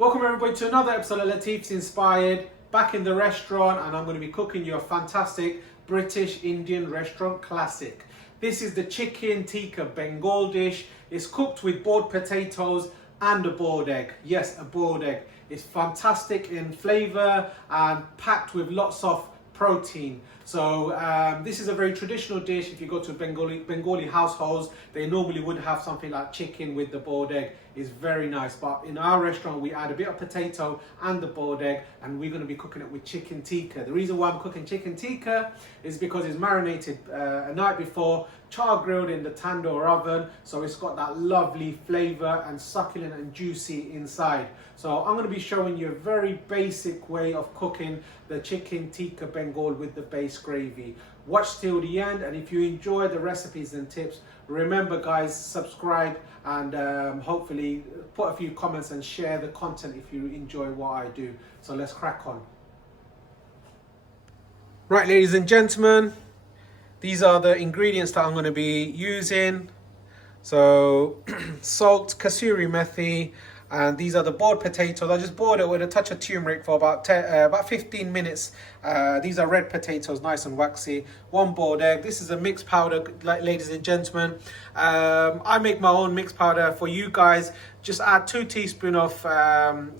Welcome everybody to another episode of Latifs Inspired, back in the restaurant, and I'm going to be cooking you a fantastic British Indian restaurant classic. This is the chicken tikka Bengal dish. It's cooked with boiled potatoes and a boiled egg. Yes, a boiled egg. It's fantastic in flavour and packed with lots of protein. So this is a very traditional dish. If you go to Bengali households, they normally would have something like chicken with the boiled egg. It's very nice, but in our restaurant we add a bit of potato and the boiled egg, and we're going to be cooking it with chicken tikka. The reason why I'm cooking chicken tikka is because it's marinated a night before, char grilled in the tandoor oven, so it's got that lovely flavour and succulent and juicy inside. So I'm going to be showing you a very basic way of cooking the chicken tikka Bengal with the base gravy. Watch till the end, and if you enjoy the recipes and tips, remember guys, subscribe and hopefully put a few comments and share the content if you enjoy what I do. So let's crack on. Right, ladies and gentlemen, these are the ingredients that I'm going to be using. So salt, kasuri methi, and these are the boiled potatoes. I just boiled it with a touch of turmeric for about 15 minutes. These are red potatoes, nice and waxy. One boiled egg. This is a mixed powder, ladies and gentlemen. I make my own mixed powder. For you guys, just add 2 teaspoons of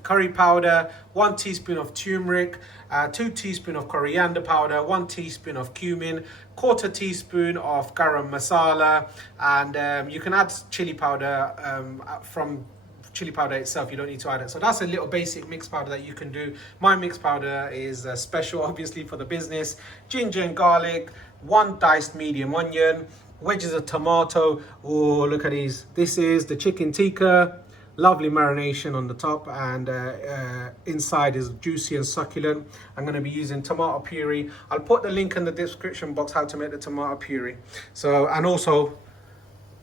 curry powder, 1 teaspoon of turmeric, 2 teaspoons of coriander powder, 1 teaspoon of cumin, 1/4 teaspoon of garam masala, and you can add chili powder from chili powder itself. You don't need to add it. So that's a little basic mixed powder that you can do. My mixed powder is special, obviously, for the business. Ginger and garlic, 1 diced medium onion, wedges of tomato. Oh, look at these. This is the chicken tikka. Lovely marination on the top, and inside is juicy and succulent. I'm going to be using tomato puree. I'll put the link in the description box how to make the tomato puree. So, and also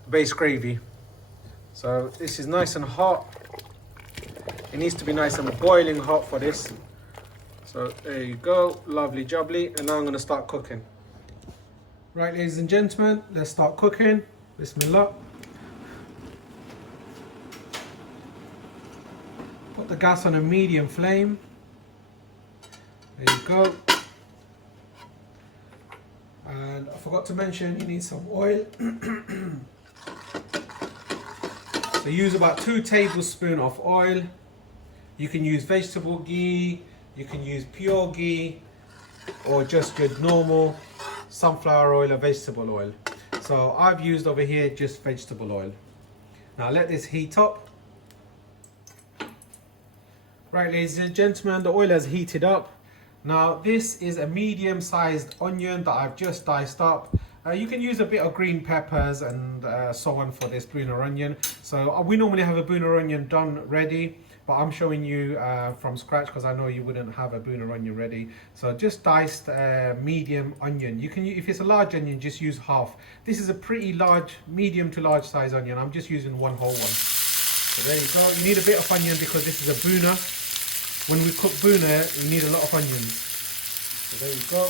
base gravy. So this is nice and hot. It needs to be nice and boiling hot for this. So there you go, lovely jubbly. And now I'm going to start cooking. Right, ladies and gentlemen, let's start cooking. Bismillah. Put the gas on a medium flame. There you go. And I forgot to mention, you need some oil. So use about 2 tablespoons of oil. You can use vegetable ghee, you can use pure ghee, or just good normal sunflower oil or vegetable oil. So I've used over here just vegetable oil. Now let this heat up. Right, ladies and gentlemen, the oil has heated up. Now this is a medium-sized onion that I've just diced up. You can use a bit of green peppers and so on for this bhuna onion. So we normally have a bhuna onion done ready, but I'm showing you from scratch because I know you wouldn't have a bhuna onion ready. So just diced medium onion. You can, if it's a large onion, just use half. This is a pretty large, medium to large size onion. I'm just using 1 whole one. So there you go. You need a bit of onion because this is a bhuna. When we cook bhuna, we need a lot of onions. So there you go.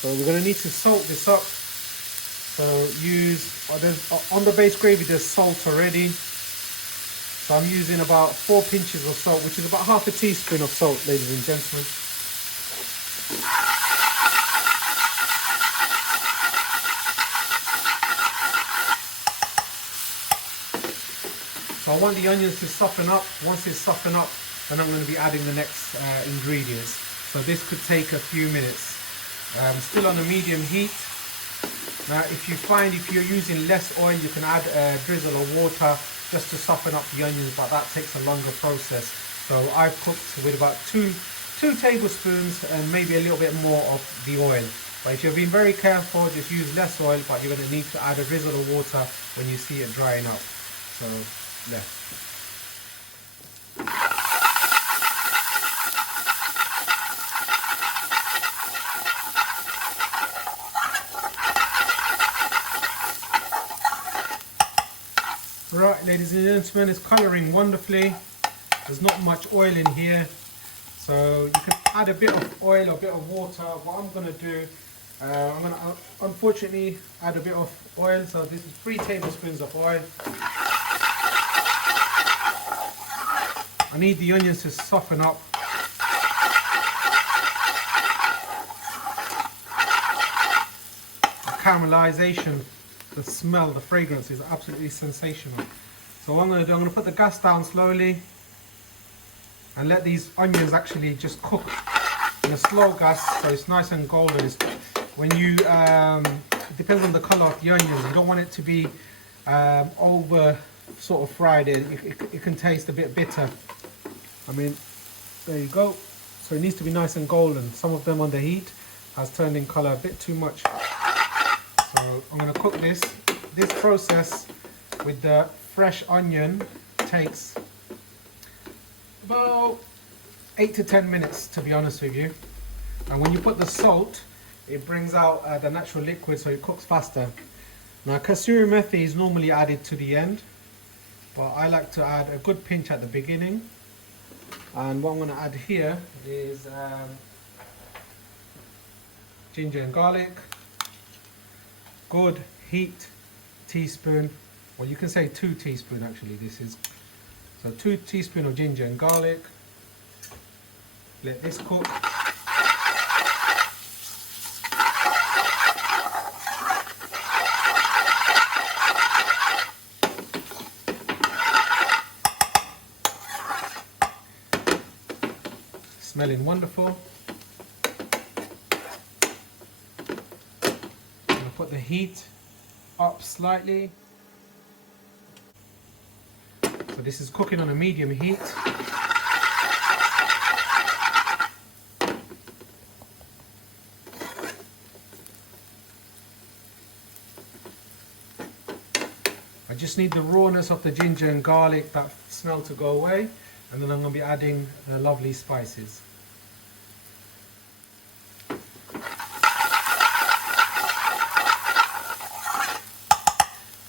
So we're going to need to salt this up. So use, on the base gravy there's salt already. So I'm using about 4 pinches of salt, which is about half a teaspoon of salt, ladies and gentlemen. So I want the onions to soften up. Once it's softened up, then I'm going to be adding the next ingredients. So this could take a few minutes. Still on a medium heat. Now if you're using less oil, you can add a drizzle of water just to soften up the onions, but that takes a longer process. So I've cooked with about 2 tablespoons and maybe a little bit more of the oil. But if you're being very careful, just use less oil, but you're going to need to add a drizzle of water when you see it drying up. So there. Right, ladies and gentlemen, it's colouring wonderfully. There's not much oil in here, so you can add a bit of oil or a bit of water. What I'm going to do, I'm going to unfortunately add a bit of oil, so this is 3 tablespoons of oil. I need the onions to soften up. The caramelization, the smell, the fragrance is absolutely sensational. So what I'm going to do, I'm going to put the gas down slowly and let these onions actually just cook in a slow gas, so it's nice and golden. When you, it depends on the color of the onions. You don't want it to be over sort of fried. It can taste a bit bitter. I mean, there you go. So it needs to be nice and golden. Some of them on the heat has turned in color a bit too much. So I'm going to cook this. This process with the fresh onion takes about 8 to 10 minutes, to be honest with you. And when you put the salt, it brings out the natural liquid, so it cooks faster. Now, kasuri methi is normally added to the end, but I like to add a good pinch at the beginning. And what I'm going to add here is ginger and garlic. Good heat teaspoon, well, you can say 2 teaspoons actually. This is so 2 teaspoons of ginger and garlic. Let this cook. Smelling wonderful. I'm going to put the heat up slightly. So this is cooking on a medium heat. I just need the rawness of the ginger and garlic, that smell, to go away, and then I'm going to be adding the lovely spices.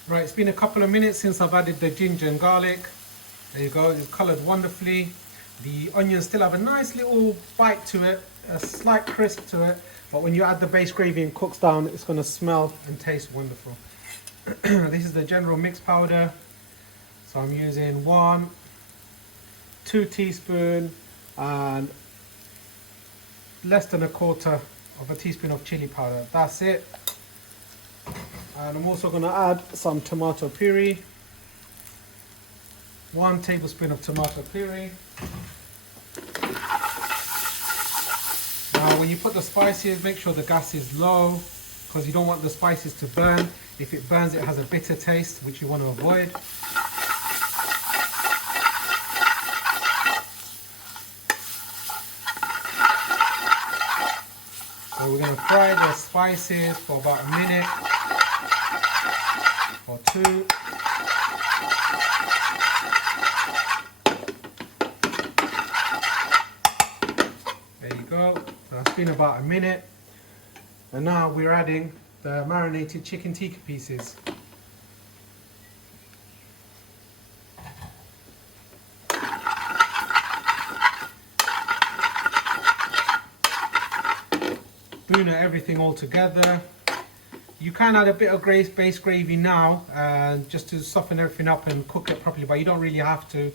Right, it's been a couple of minutes since I've added the ginger and garlic. There you go, it's coloured wonderfully. The onions still have a nice little bite to it, a slight crisp to it, but when you add the base gravy and cooks down, it's going to smell and taste wonderful. This is the general mix powder. So I'm using 2 teaspoons and less than 1/4 of a teaspoon of chili powder. That's it. And I'm also going to add some tomato puree. 1 tablespoon of tomato puree. Now when you put the spices, make sure the gas is low, because you don't want the spices to burn. If it burns, it has a bitter taste, which you want to avoid. So we're going to fry the spices for about a minute or 2. There you go. That's been about a minute. And now we're adding the marinated chicken tikka pieces. Spoon everything all together. You can add a bit of base gravy now, just to soften everything up and cook it properly, but you don't really have to.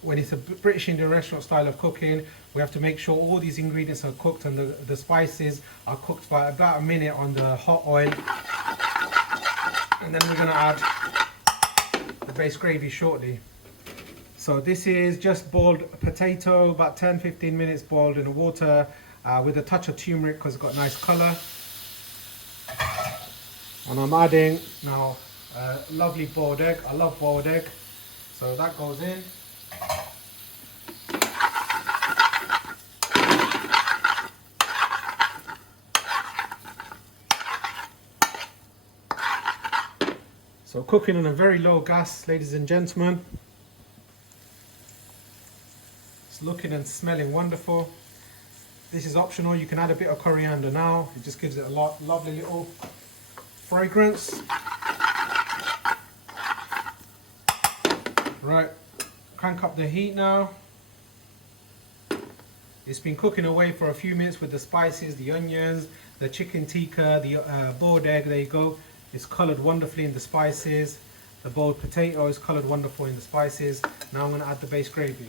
When it's a British Indian restaurant style of cooking, we have to make sure all these ingredients are cooked and the spices are cooked by about a minute on the hot oil. And then we're going to add the base gravy shortly. So this is just boiled potato, about 10-15 minutes boiled in the water with a touch of turmeric because it's got a nice colour. And I'm adding now a lovely boiled egg. I love boiled egg. So that goes in. So cooking on a very low gas, ladies and gentlemen. It's looking and smelling wonderful. This is optional. You can add a bit of coriander now. It just gives it a lovely little fragrance. Right, Crank up the heat now. It's been cooking away for a few minutes with the spices, the onions, the chicken tikka, the boiled egg. There you go. It's coloured wonderfully in the spices. The boiled potato is coloured wonderful in the spices. Now I'm going to add the base gravy.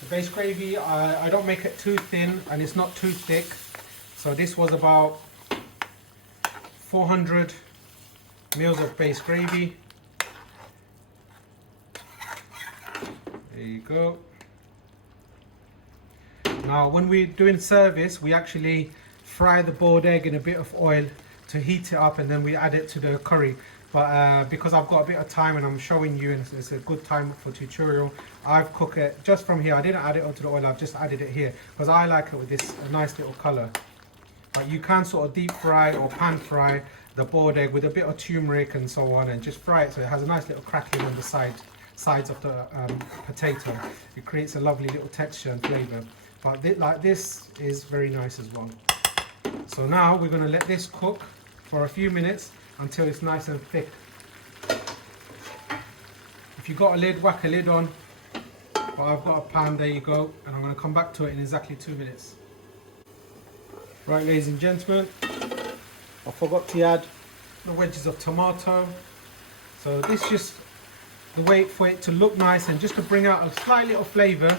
The base gravy, I don't make it too thin and it's not too thick. So this was about 400 mils of base gravy. There you go. Now when we're doing service, we actually fry the boiled egg in a bit of oil to heat it up, and then we add it to the curry. But because I've got a bit of time and I'm showing you, and it's a good time for tutorial, I've cooked it just from here. I didn't add it onto the oil, I've just added it here because I like it with this nice little colour. But you can sort of deep fry or pan fry the boiled egg with a bit of turmeric and so on, and just fry it so it has a nice little crackling on the sides of the potato. It creates a lovely little texture and flavour. But like this is very nice as well. So now we're going to let this cook for a few minutes until it's nice and thick. If you've got a lid, whack a lid on. But I've got a pan, there you go. And I'm going to come back to it in exactly 2 minutes. Right, ladies and gentlemen, I forgot to add the wedges of tomato. So this is just the way for it to look nice and just to bring out a slight little flavour.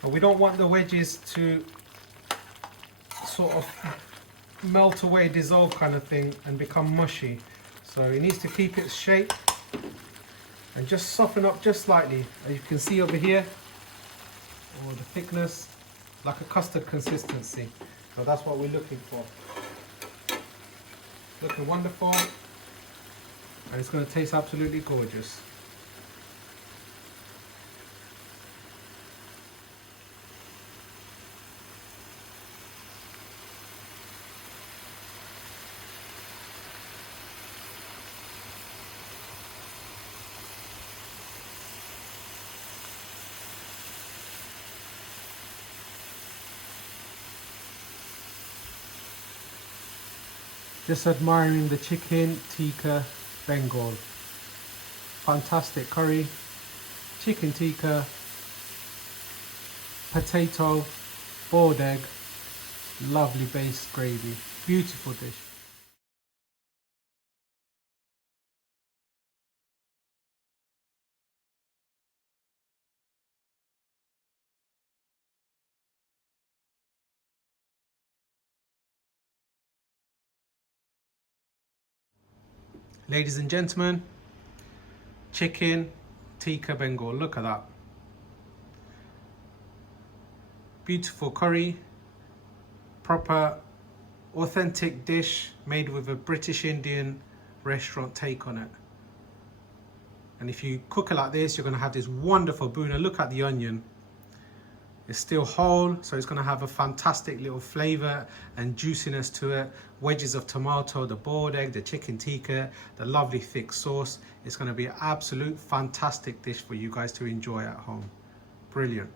But we don't want the wedges to sort of melt away, dissolve kind of thing and become mushy. So it needs to keep its shape and just soften up just slightly. As you can see over here, or the thickness, like a custard consistency. So that's what we're looking for. Looking wonderful, and it's going to taste absolutely gorgeous. Just admiring the chicken tikka Bengal. Fantastic curry, chicken tikka, potato, boiled egg, lovely base gravy. Beautiful dish. Ladies and gentlemen, chicken tikka Bengal. Look at that. Beautiful curry, proper authentic dish made with a British Indian restaurant take on it. And if you cook it like this, you're going to have this wonderful bhuna. Look at the onion. It's still whole, so it's going to have a fantastic little flavour and juiciness to it. Wedges of tomato, the boiled egg, the chicken tikka, the lovely thick sauce. It's going to be an absolute fantastic dish for you guys to enjoy at home. Brilliant.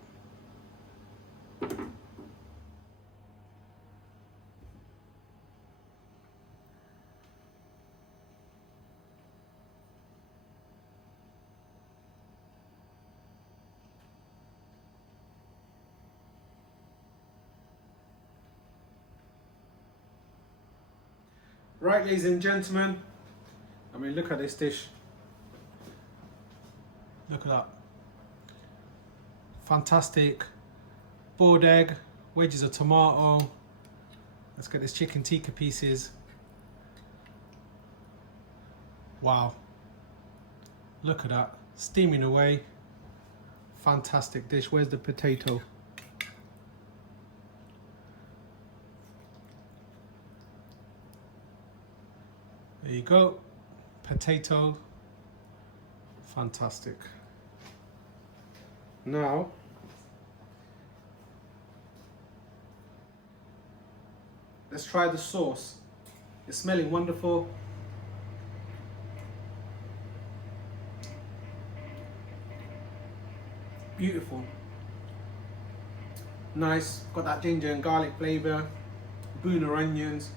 Right, ladies and gentlemen, I mean, look at this dish. Look at that. Fantastic boiled egg, wedges of tomato. Let's get this chicken tikka pieces. Wow. Look at that, steaming away. Fantastic dish. Where's the potato? There you go, potato, fantastic. Now, let's try the sauce. It's smelling wonderful. Beautiful. Nice, got that ginger and garlic flavour. boona onions.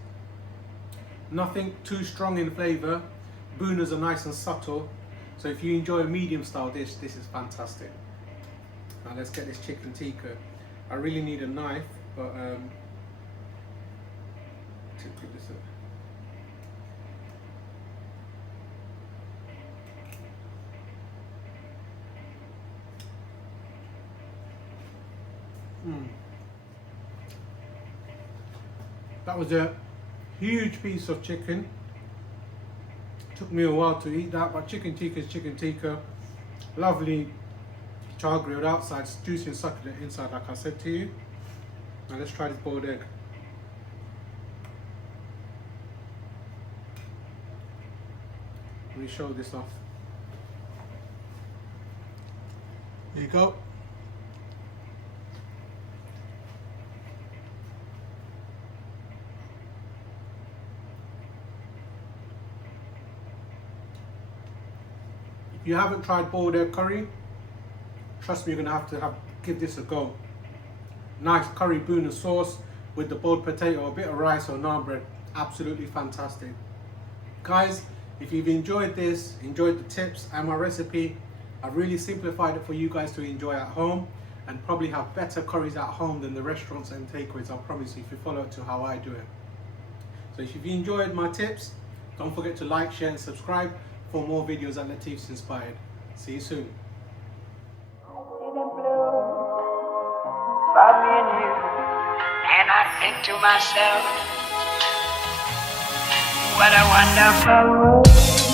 Nothing too strong in flavour. Boonas are nice and subtle. So if you enjoy a medium style dish, this is fantastic. Now let's get this chicken tikka. I really need a knife, but to pick this up. That was a huge piece of chicken. Took me a while to eat that, but chicken tikka is chicken tikka. Lovely char grilled outside, juicy and succulent inside, like I said to you. Now let's try this boiled egg. Let me show this off. Here you go. If you haven't tried boiled egg curry, trust me, you're gonna have to give this a go. Nice curry boona sauce with the boiled potato, a bit of rice or naan bread. Absolutely fantastic. Guys, if you've enjoyed this, enjoyed the tips and my recipe, I've really simplified it for you guys to enjoy at home and probably have better curries at home than the restaurants and takeaways, I promise you, if you follow it to how I do it. So if you enjoyed my tips, don't forget to like, share and subscribe for more videos at Latifs Inspired. See you soon. About me and you, and I think to myself, what a wonderful world.